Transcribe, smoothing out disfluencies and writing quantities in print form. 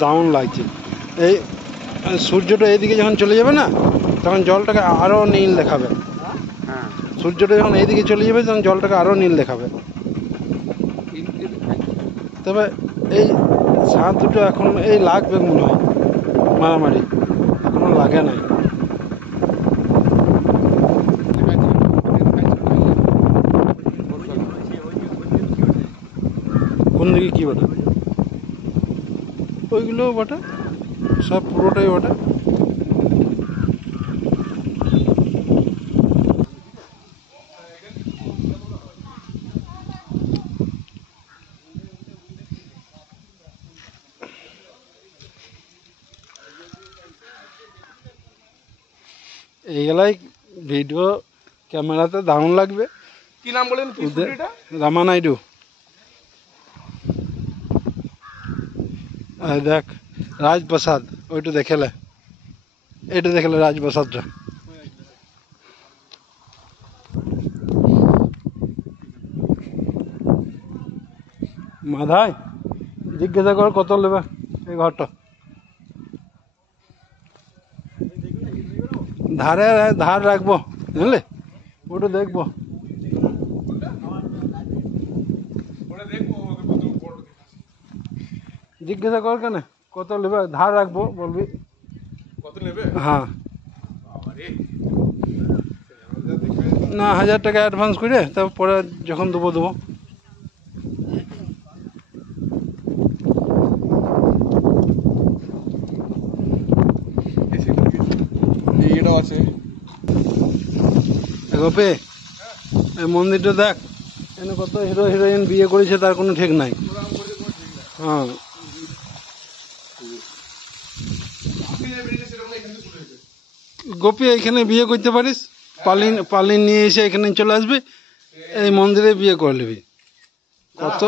দারুণ লাগছে। এই সূর্যটা এইদিকে যখন চলে যাবে না, তখন জলটাকে আরও নীল দেখাবে। হ্যাঁ, সূর্যটা যখন এইদিকে চলে যাবে তখন জলটাকে আরও নীল দেখাবে। তবে এই সাঁত দুটো এখন এই লাগবে মনে হয়, মারামারি এখনো লাগে নাই। কোন দিকে কি বটে? ওইগুলোও বটে, সব পুরোটাই বটে। এইগুলাই ভিডিও ক্যামেরাতে দারুণ লাগবে। কি নাম বলেন? কি স্টুডিওটা? রামা নাইডু। দেখ রাজপ্রসাদ, ওইটা দেখেলে, এটা দেখলে রাজপ্রসাদটা। মাধায় জিজ্ঞাসা কর কত নেবে এই ঘরটা। ধার রাখবো, বুঝলে, ওটা দেখবো। জিজ্ঞাসা কর কেন কত নেবে, ধার রাখবো, বলবি কত নেবে। হ্যাঁ, না 1000 টাকা অ্যাডভান্স করে, তারপরে যখন দেবো দেবো। এটাও আছে গোপে, এই মন্দিরটা দেখ, এখানে কত হিরো হিরোইন বিয়ে করেছে তার কোনো ঠিক নাই। হ্যাঁ, গোপী এখানে বিয়ে করতে পারিস, পালিন নিয়ে এসে এখানে চলে আসবি, এই মন্দিরে বিয়ে করে নিবি। কত